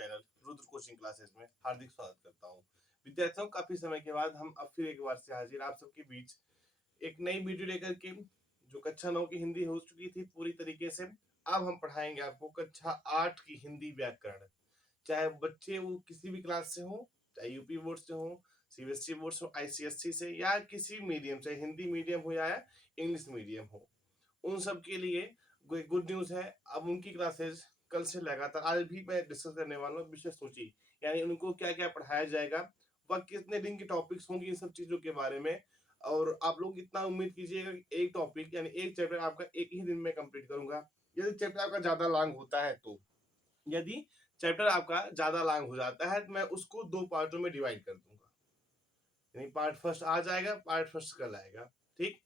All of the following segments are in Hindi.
चैनल रुद्र कोचिंग क्लासेस में हार्दिक स्वागत करता हूं। विद्यार्थियों, काफी समय के बाद हम अब फिर एक बार से हाजिर आप सबके बीच एक नई वीडियो लेकर के। जो कक्षा 9 की हिंदी हो चुकी थी पूरी तरीके से, अब हम पढ़ाएंगे आपको कक्षा 8 की हिंदी व्याकरण। चाहे बच्चे वो किसी भी क्लास से हो, चाहे यूपी बोर्ड से हो, सीबीएसई बोर्ड से हो, आईसीएससी से, या किसी मीडियम से, हिंदी मीडियम हो या इंग्लिश मीडियम हो, उन सब के लिए गुड न्यूज है। अब उनकी क्लासेस कल से लगातार, आज भी मैं डिस्कस करने वाला हूँ विषय सूची, यानी उनको क्या क्या पढ़ाया जाएगा, वह कितने दिन की टॉपिक्स होंगी, इन सब चीजों के बारे में। और आप लोग इतना उम्मीद कीजिएगा कि एक टॉपिक यानी एक चैप्टर आपका एक ही दिन में कंप्लीट करूंगा। यदि चैप्टर आपका ज्यादा लॉन्ग होता है तो, यदि चैप्टर आपका ज्यादा लॉन्ग हो जाता है तो मैं उसको 2 पार्टों में डिवाइड कर दूंगा, यानी पार्ट फर्स्ट आज आएगा, पार्ट फर्स्ट कल आएगा। ठीक,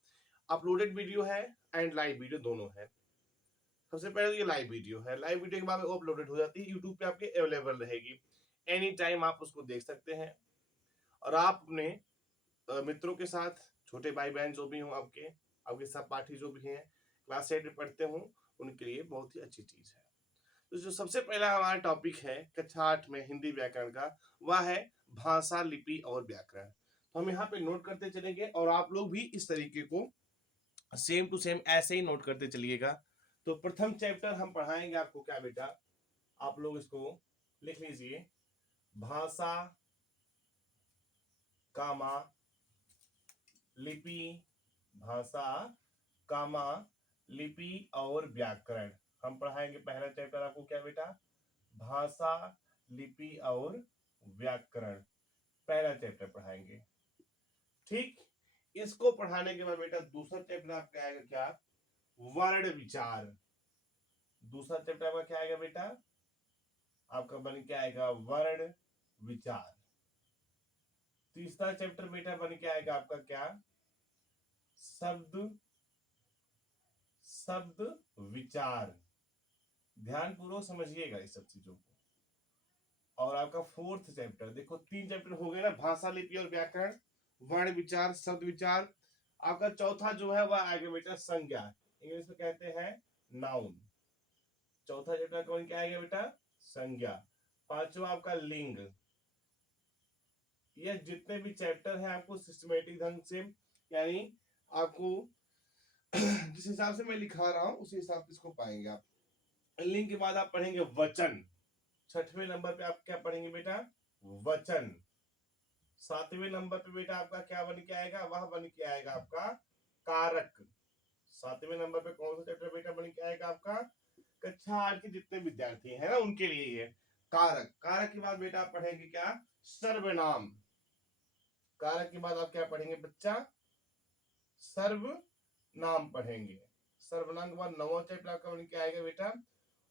अपलोडेड वीडियो है एंड लाइव वीडियो दोनों है। सबसे पहले तो ये लाइव वीडियो है, लाइव वीडियो के बाद वो अपलोडेड हो जाती है, यूट्यूब पे आपके अवेलेबल रहेगी, एनी टाइम आप उसको देख सकते हैं। और आप अपने मित्रों के साथ, छोटे भाई बहन जो भी हों, आपके आपके सहपाठी जो भी हैं, क्लास 8 में पढ़ते हों, उनके लिए बहुत ही अच्छी चीज है। तो जो सबसे पहला हमारा टॉपिक है कक्षा 8 में हिंदी व्याकरण का, वह है भाषा, लिपि और व्याकरण। तो हम यहाँ पे नोट करते चलेंगे और आप लोग भी इस तरीके को सेम टू सेम ऐसे ही नोट करते चलिएगा। तो प्रथम चैप्टर हम पढ़ाएंगे आपको क्या बेटा, आप लोग इसको लिख लीजिए, भाषा कामा लिपि, भाषा कामा लिपि और व्याकरण। हम पढ़ाएंगे पहला चैप्टर आपको क्या बेटा, भाषा लिपि और व्याकरण, पहला चैप्टर पढ़ाएंगे। ठीक, इसको पढ़ाने के बाद बेटा दूसरा चैप्टर आपका आएगा क्या, वर्ण विचार। दूसरा चैप्टर आपका क्या आएगा बेटा, आपका बन के आएगा वर्ण विचार। तीसरा चैप्टर बेटा बन के आएगा आपका क्या, शब्द शब्द विचार। ध्यान पूर्वक समझिएगा इस सब चीजों को। और आपका फोर्थ चैप्टर, देखो 3 चैप्टर हो गए ना, भाषा लिपि और व्याकरण, वर्ण विचार, शब्द विचार। आपका चौथा जो है वह आएगा बेटा संज्ञा, इंग्लिश में कहते हैं नाउन। चौथा चैप्टर कौन क्या आएगा बेटा, संज्ञा। पांचवा आपका लिंग। ये जितने भी चैप्टर हैं आपको सिस्टमेटिक ढंग से, यानी आपको जिस हिसाब से मैं लिखा रहा हूं उसी हिसाब से इसको पाएंगे आप। लिंग के बाद आप पढ़ेंगे वचन। 6वें नंबर पे आप क्या पढ़ेंगे बेटा, वचन। 7वें नंबर पे बेटा आपका क्या बन के आएगा, वह बन के आएगा आपका कारक। 7वें नंबर पे कौन सा चैप्टर बेटा बन के आएगा आपका, कक्षा 8 के जितने विद्यार्थी है ना उनके लिए ये कारक। कारक के बाद बेटा आप पढ़ेंगे क्या, सर्वनाम। कारक के बाद आप क्या पढ़ेंगे बच्चा, सर्वनाम पढ़ेंगे। सर्वनाम के बाद 9वां चैप्टर आपका बन के आएगा बेटा,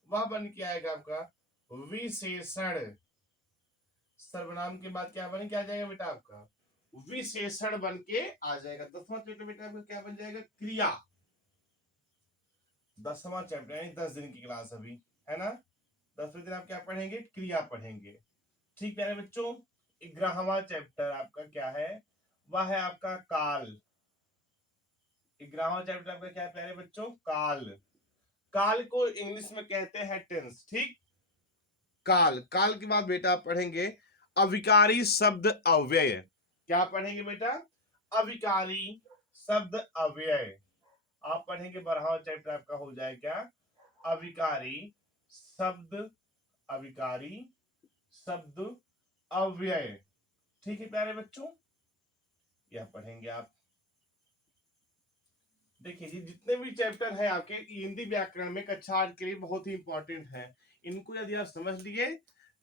वह बन के आएगा आपका विशेषण। सर्वनाम के बाद क्या बन के आ जाएगा बेटा आपका, विशेषण बन के आ जाएगा। 10वां चैप्टर बेटा आपका क्या बन जाएगा, क्रिया। 10वां चैप्टर यानी 10 दिन की क्लास अभी है ना, 10वें दिन आप क्या पढ़ेंगे, क्रिया पढ़ेंगे। ठीक प्यारे बच्चों, 11वां चैप्टर आपका क्या है, वह है आपका काल। 11वां चैप्टर आपका क्या है प्यारे बच्चों, काल। काल को इंग्लिश में कहते हैं टेंस। ठीक, काल। काल के बाद बेटा आप पढ़ेंगे अविकारी शब्द अव्यय। क्या पढ़ेंगे बेटा, अविकारी शब्द अव्यय। आप पढ़ेंगे 12वां चैप्टर आपका हो जाए क्या, अविकारी शब्द, अविकारी शब्द अव्यय। ठीक है प्यारे बच्चों, यह पढ़ेंगे आप। देखिए जी, जितने भी चैप्टर हैं आपके हिंदी व्याकरण में कक्षा 8 के लिए बहुत ही इंपॉर्टेंट है। इनको यदि आप समझ लिए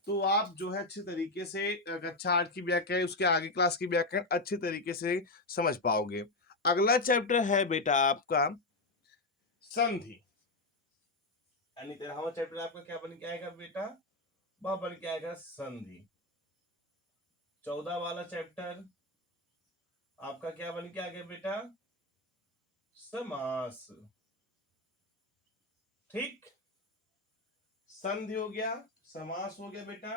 तो आप जो है अच्छे तरीके से कक्षा 8 की व्याकरण, उसके आगे क्लास की व्याकरण अच्छे तरीके से समझ पाओगे। अगला चैप्टर है बेटा आपका संधि, यानी 13वां चैप्टर आपका क्या बन के आएगा बेटा, वह बन के आएगा संधि। 14 वाला चैप्टर आपका क्या बन के आ गया बेटा, समास। ठीक, संधि हो गया, समास हो गया बेटा,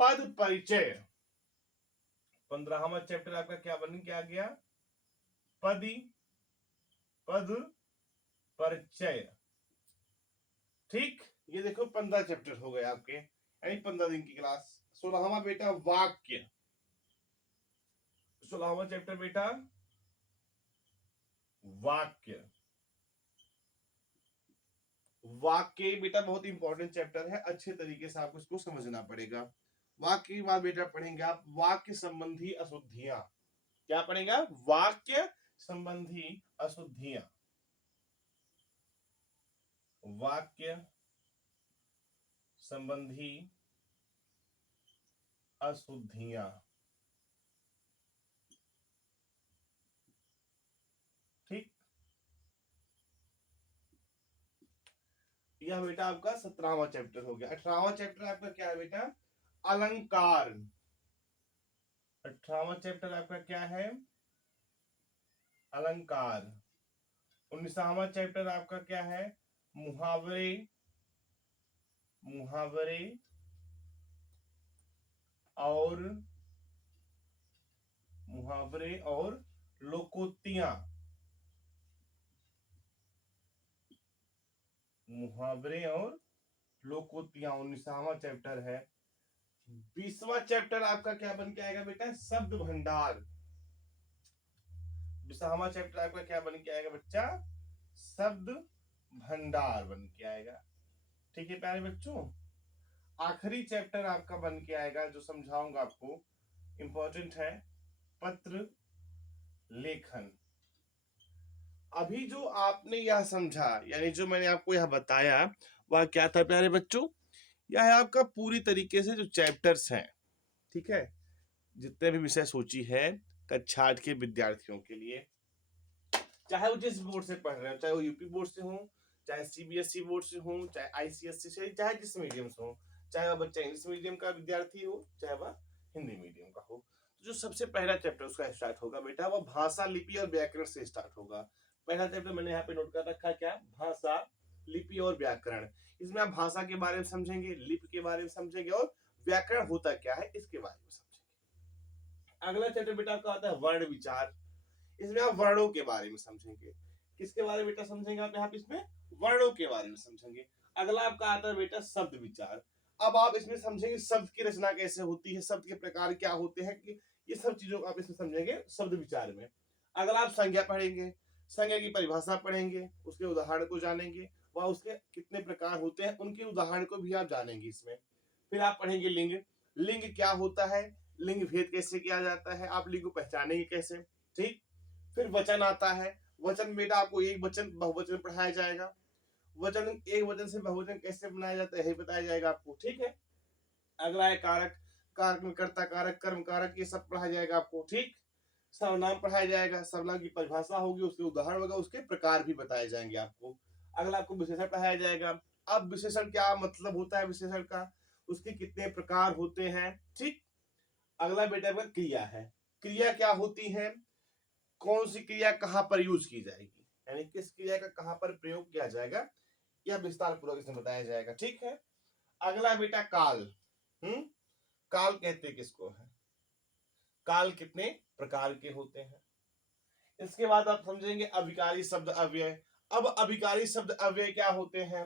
पद परिचय। 15वां चैप्टर आपका क्या बन के आ गया, पदी पद परिचय। ठीक, ये देखो 15 चैप्टर हो गए आपके। यानी 15 दिन की क्लास। 16वां बेटा वाक्य, 16वां चैप्टर बेटा वाक्य। वाक्य बेटा बहुत इंपॉर्टेंट चैप्टर है, अच्छे तरीके से आपको इसको समझना पड़ेगा। वाक्य की बात बेटा पढ़ेंगे आप, वाक्य संबंधी अशुद्धियां। क्या पढ़ेगा? वाक्य संबंधी अशुद्धियां। वाक्य संबंधी अशुद्धियां, ठीक। यह बेटा आपका 17वां चैप्टर हो गया। 18वां चैप्टर आपका क्या है बेटा? अलंकार। 18वां चैप्टर आपका क्या है? अलंकार। 19वां चैप्टर आपका क्या है? मुहावरे। मुहावरे और मुहावरे और लोकोक्तियां। मुहावरे और लोकोक्तियां 19वां चैप्टर है। 20वां चैप्टर आपका क्या बन के आएगा बेटा? शब्द भंडार। 20वां चैप्टर आपका क्या बन के आएगा बच्चा? शब्द भंडार बन के आएगा। ठीक है प्यारे बच्चों। आखिरी चैप्टर आपका बन के आएगा जो समझाऊंगा आपको, इंपॉर्टेंट है, पत्र लेखन। अभी जो आपने यह समझा, यानी जो मैंने आपको यह बताया, वह क्या था प्यारे बच्चों? यह है आपका पूरी तरीके से जो चैप्टर्स हैं, ठीक है, जितने भी विषय सूची है कक्षा 8 के विद्यार्थियों के लिए, चाहे वो जिस बोर्ड से पढ़ रहे हो, चाहे वो यूपी बोर्ड से हो, चाहे सीबीएसई बोर्ड से हो, चाहे आईसीएससी से, चाहे जिस मीडियम से हो, चाहे वह बच्चा इंग्लिश मीडियम का विद्यार्थी हो, चाहे वह हिंदी मीडियम का हो। तो जो सबसे पहला चैप्टर उसका स्टार्ट होगा बेटा, वो भाषा, लिपि और व्याकरण से स्टार्ट होगा। पहला चैप्टर मैंने यहाँ पे नोट कर रखा, क्या? भाषा, लिपि और व्याकरण। इसमें आप भाषा के बारे में समझेंगे, लिपि के बारे में समझेंगे और व्याकरण होता क्या है इसके बारे में समझेंगे। अगला चैप्टर बेटा आपका आता है वर्ण विचार। इसमें आप वर्णों के बारे में समझेंगे। किसके बारे में बेटा समझेंगे आप यहाँ पे? इसमें वर्णों के बारे में समझेंगे। अगला आपका आता है बेटा शब्द विचार। अब आप इसमें समझेंगे शब्द की रचना कैसे होती है, शब्द के प्रकार क्या होते हैं, कि ये सब चीजों को आप इसमें समझेंगे शब्द विचार में। अगला आप संज्ञा पढ़ेंगे, संज्ञा की परिभाषा पढ़ेंगे, उसके उदाहरण को जानेंगे, वह उसके कितने प्रकार होते हैं उनके उदाहरण को भी आप जानेंगे इसमें। फिर आप पढ़ेंगे लिंग। लिंग क्या होता है, लिंग भेद कैसे किया जाता है, आप लिंग को पहचानेंगे कैसे, ठीक। फिर वचन आता है। वचन बेटा आपको एक वचन बहुवचन पढ़ाया जाएगा। वचन एक वचन से बहुवचन कैसे बनाया जाता है बताया जाएगा आपको, ठीक है। अगला है कारक। कारक में कर्ता कारक, कर्म कारक, ये सब पढ़ाया जाएगा आपको, ठीक। सर्वनाम पढ़ाया जाएगा, सर्वनाम की परिभाषा होगी, उसके उदाहरण होगा, उसके प्रकार भी बताए जाएंगे आपको। अगला आपको विशेषण पढ़ाया जाएगा। अब विशेषण क्या मतलब होता है, विशेषण का उसके कितने प्रकार होते हैं, ठीक। अगला बेटा क्रिया है। क्रिया क्या होती है, कौन सी क्रिया कहां पर यूज की जाएगी, यानी किस क्रिया का कहां पर प्रयोग किया जाएगा, यह विस्तार पूर्वक इसमें बताया जाएगा, ठीक है। अगला बेटा काल। काल कहते किसको है, काल कितने प्रकार के होते हैं। इसके बाद आप समझेंगे अभिकारी शब्द अव्यय। अब अभिकारी शब्द अव्यय क्या होते हैं।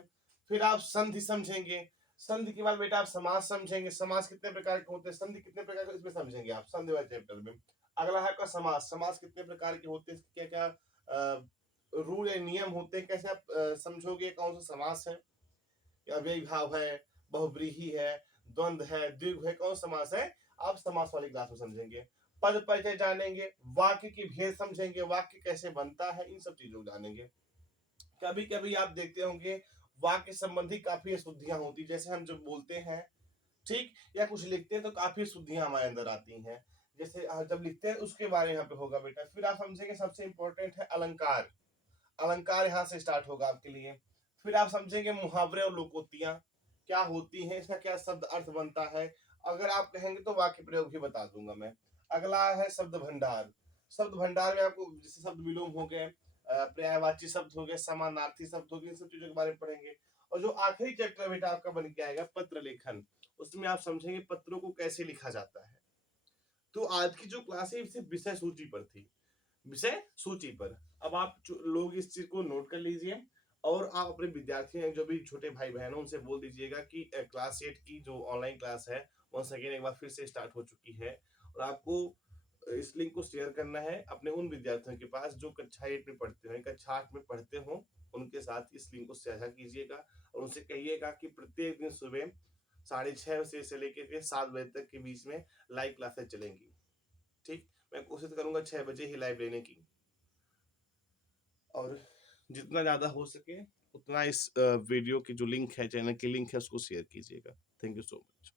फिर आप संधि समझेंगे। संधि के बाद बेटा आप समास समझेंगे, समास कितने प्रकार के होते हैं, संधि कितने प्रकार के, इसमें समझेंगे आप संधि वाले चैप्टर में। अगला है आपका समास। समास कितने प्रकार के होते हैं, क्या क्या रूल या नियम होते हैं, कैसे आप समझोगे कौन सा समास है, अव्ययी भाव है, बहुव्रीहि है, द्वंद्व है, द्विगु है, कौन समास है, आप समास वाली क्लास में समझेंगे। पद परिचय जानेंगे, वाक्य की भेद समझेंगे, वाक्य कैसे बनता है, इन सब चीजों को जानेंगे। कभी कभी आप देखते होंगे वाक्य संबंधी काफी अशुद्धियां होती, जैसे हम जब बोलते हैं, ठीक, या कुछ लिखते हैं तो काफी शुद्धियां हमारे अंदर आती हैं, जैसे जब लिखते हैं उसके बारे में यहाँ पे होगा बेटा। फिर आप समझेंगे सबसे इंपॉर्टेंट है अलंकार। अलंकार यहाँ से स्टार्ट होगा आपके लिए। फिर आप समझेंगे मुहावरे और लोकोक्तियां क्या होती हैं, इसका क्या शब्द अर्थ बनता है, अगर आप कहेंगे तो वाक्य प्रयोग भी बता दूंगा मैं। अगला है शब्द भंडार। शब्द भंडार में आपको जैसे शब्द विलोम हो गए, पर्यायवाची शब्द हो गए, समानार्थी शब्द हो गए, इन सब चीजों के बारे में पढ़ेंगे। और जो आखिरी चैप्टर बेटा आपका बन के आएगा पत्र लेखन, उसमें आप समझेंगे पत्रों को कैसे लिखा जाता है। तो आज की जो क्लास है सिर्फ विषय सूची पर थी, विषय सूची पर। अब आप लोग इस चीज को नोट कर लीजिए और आप अपने विद्यार्थी हैं, जो भी छोटे भाई-बहन हैं, उनसे बोल दीजिएगा कि क्लास 8 की जो ऑनलाइन क्लास है, वन्स अगेन एक बार फिर से स्टार्ट हो चुकी है और आपको इस लिंक को शेयर करना है अपने उन विद्यार्थियों के पास जो कक्षा 8 में पढ़ते हों, कक्षा 8 में पढ़ते हों, उनके साथ इस लिंक को साझा कीजिएगा और उनसे कहिएगा कि प्रत्येक दिन सुबह 6:30 से लेके के 7 बजे तक के बीच में लाइव क्लासेस चलेंगी। ठीक? मैं कोशिश करूँगा 6 बजे ही लाइव लेने की और जितना ज़्यादा हो सके उतना इस वीडियो की जो लिंक है, चैनल की लिंक है, उसको शेयर कीजिएगा। Thank you so much.